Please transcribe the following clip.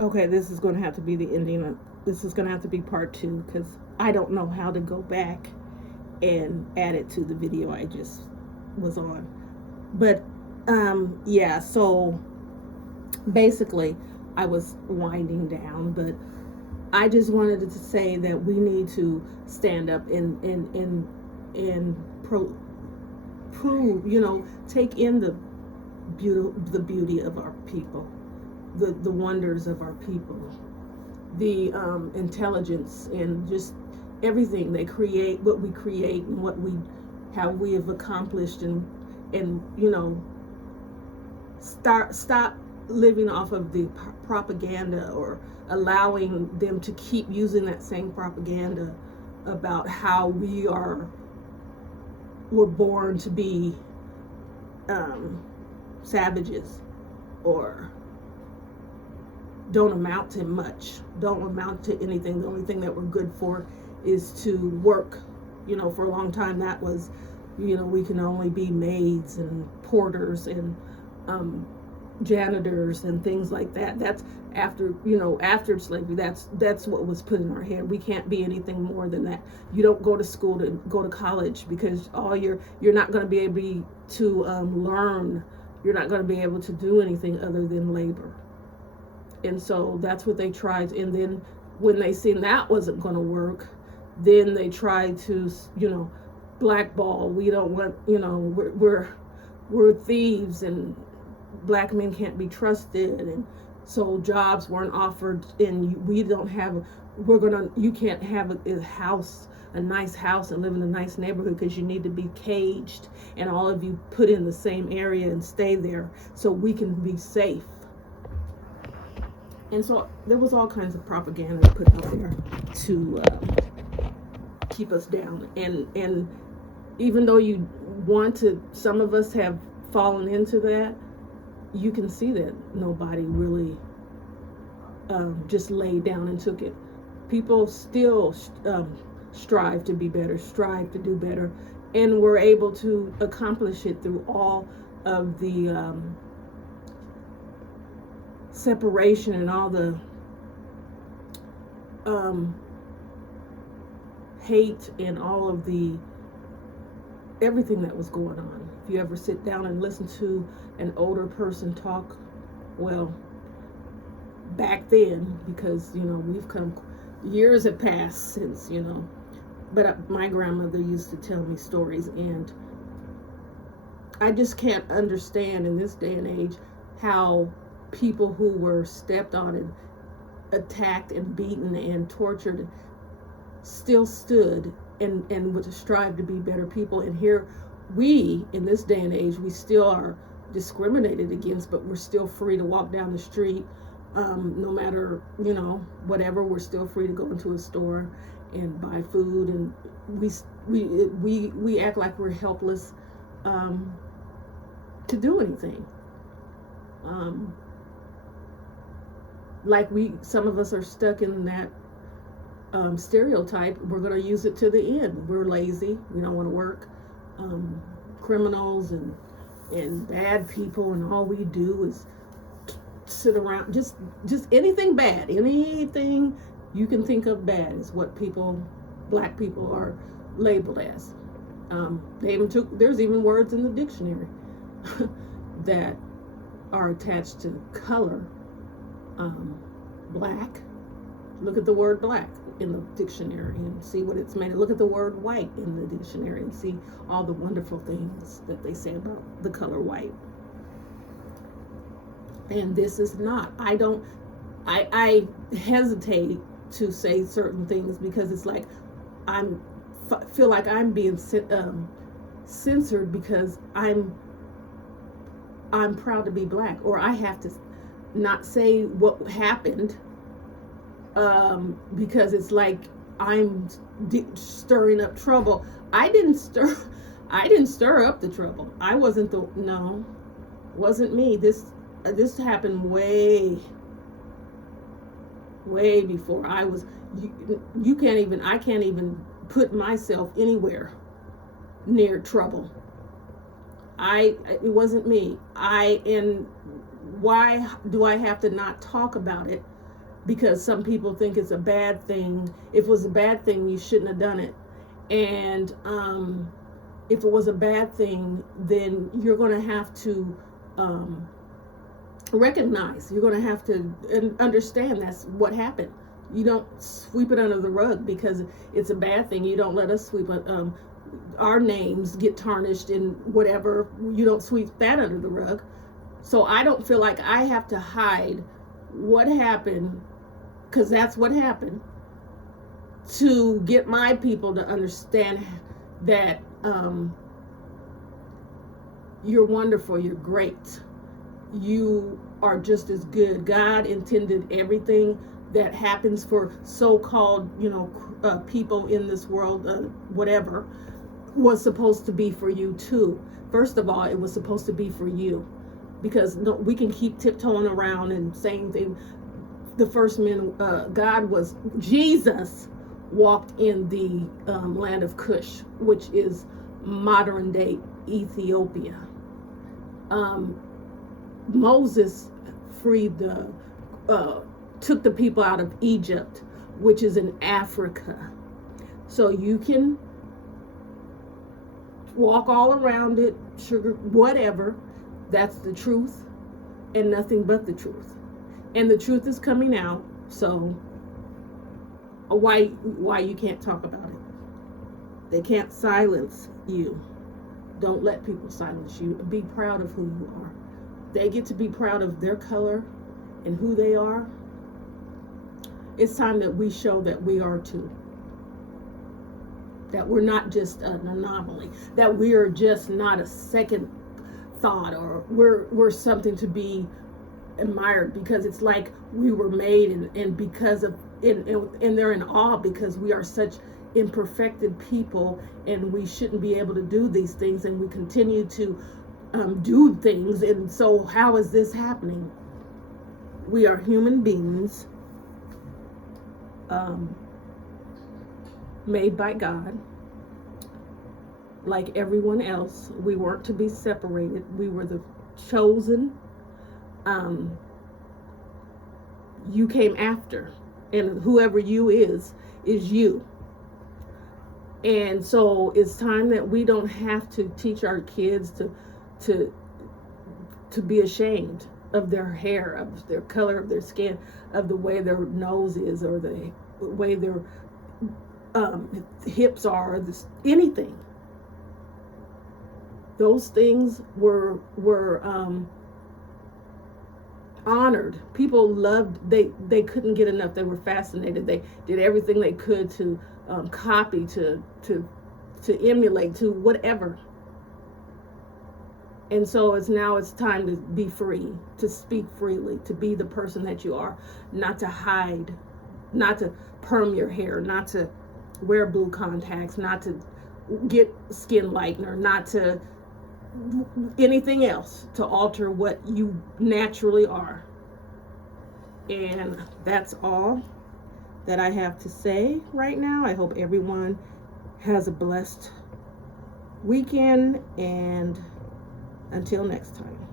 Okay, this is going to have to be the ending. This is going to have to be part two because I don't know how to go back and add it to the video I just was on. But yeah, so basically, I was winding down, but I just wanted to say that we need to stand up and prove, take in the beauty of our people, the wonders of our people, the intelligence, and just everything they create, what we create, and what we how we have accomplished, and stop living off of the propaganda, or allowing them to keep using that same propaganda about how we're born to be um, savages, or don't amount to much, don't amount to anything. The only thing that we're good for is to work. For a long time that was, we can only be maids and porters and um, janitors and things like that. That's after slavery. That's what was put in our head. We can't be anything more than that. You don't go to school to go to college, because you're not going to be able to learn. You're not going to be able to do anything other than labor. And so that's what they tried. And then when they seen that wasn't going to work, then they tried to blackball. We don't want, we're thieves, and black men can't be trusted, and so jobs weren't offered, and we don't have you can't have a nice house and live in a nice neighborhood, because you need to be caged, and all of you put in the same area and stay there so we can be safe. And so there was all kinds of propaganda put out there to keep us down. And even though some of us have fallen into that, you can see that nobody really just laid down and took it. People still strive to be better, strive to do better, and were able to accomplish it through all of the separation and all the hate and all of the everything that was going on. If you ever sit down and listen to an older person talk, well, back then, because we've come, years have passed since, but my grandmother used to tell me stories, and I just can't understand in this day and age how people who were stepped on and attacked and beaten and tortured still stood and would strive to be better people. And here we, in this day and age, we still are discriminated against, but we're still free to walk down the street, no matter whatever. We're still free to go into a store and buy food, and we act like we're helpless to do anything. Like some of us are stuck in that stereotype. We're going to use it to the end. We're lazy. We don't want to work. Criminals and bad people, and all we do is sit around. Just anything bad, anything you can think of bad is what black people are labeled as. There's even words in the dictionary that are attached to color. Black. Look at the word black in the dictionary and see what it's made of. Look at the word white in the dictionary and see all the wonderful things that they say about the color white. And this is not. I hesitate to say certain things, because it's like feel like I'm being censored because I'm proud to be black, or I have to not say what happened because it's like I'm stirring up trouble. I didn't stir up the trouble. I wasn't wasn't me. This happened way before I was. I can't even put myself anywhere near trouble. It wasn't me. And why do I have to not talk about it because some people think it's a bad thing. If it was a bad thing, you shouldn't have done it. And if it was a bad thing, then you're going to have to recognize, you're going to have to understand that's what happened. You don't sweep it under the rug because it's a bad thing. You don't let us sweep it. Our names get tarnished in whatever. You don't sweep that under the rug. So I don't feel like I have to hide what happened, because that's what happened, to get my people to understand that you're wonderful, you're great, you are just as good. God intended everything that happens for so-called, people in this world, whatever, was supposed to be for you too. First of all, it was supposed to be for you, because we can keep tiptoeing around and saying things. The first men, Jesus walked in the land of Cush, which is modern day Ethiopia. Moses took the people out of Egypt, which is in Africa. So you can walk all around it, sugar, whatever. That's the truth and nothing but the truth. And the truth is coming out. So why you can't talk about it? They can't silence you. Don't let people silence you. Be proud of who you are. They get to be proud of their color and who they are. It's time that we show that we are too. That we're not just an anomaly. That we are just not a second thought, or we're something to be admired, because it's like we were made and because of and they're in awe because we are such imperfected people, and we shouldn't be able to do these things, and we continue to do things. And so how is this happening? We are human beings, made by God, like everyone else. We weren't to be separated. We were the chosen. You came after, and whoever you is you. And so it's time that we don't have to teach our kids to be ashamed of their hair, of their color, of their skin, of the way their nose is, or the way their hips are, or anything. Those things were honored. People loved. They couldn't get enough. They were fascinated. They did everything they could to copy, to emulate, to whatever. And so it's time to be free, to speak freely, to be the person that you are, not to hide, not to perm your hair, not to wear blue contacts, not to get skin lightener, not to anything else to alter what you naturally are. And that's all that I have to say right now. I hope everyone has a blessed weekend, and until next time.